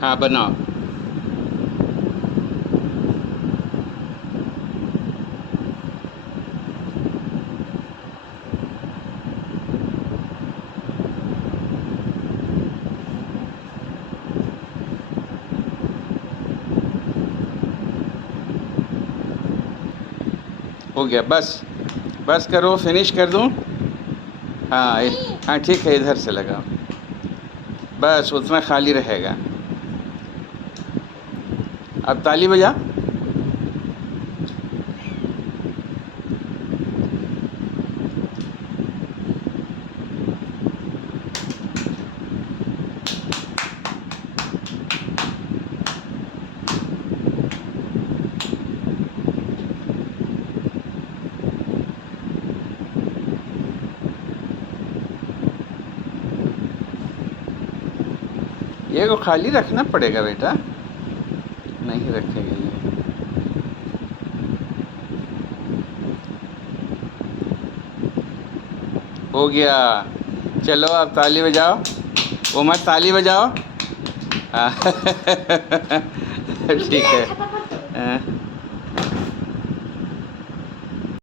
हाँ बनाओ। हो गया बस। बस करो, फिनिश कर दूँ। हाँ हाँ ठीक है, इधर से लगाओ। बस उतना खाली रहेगा। अब ताली बजा। ये को खाली रखना पड़ेगा बेटा, नहीं रखेंगे ये। हो गया। चलो अब ताली बजाओ। उमर ताली बजाओ। हाँ। ठीक है। हाँ।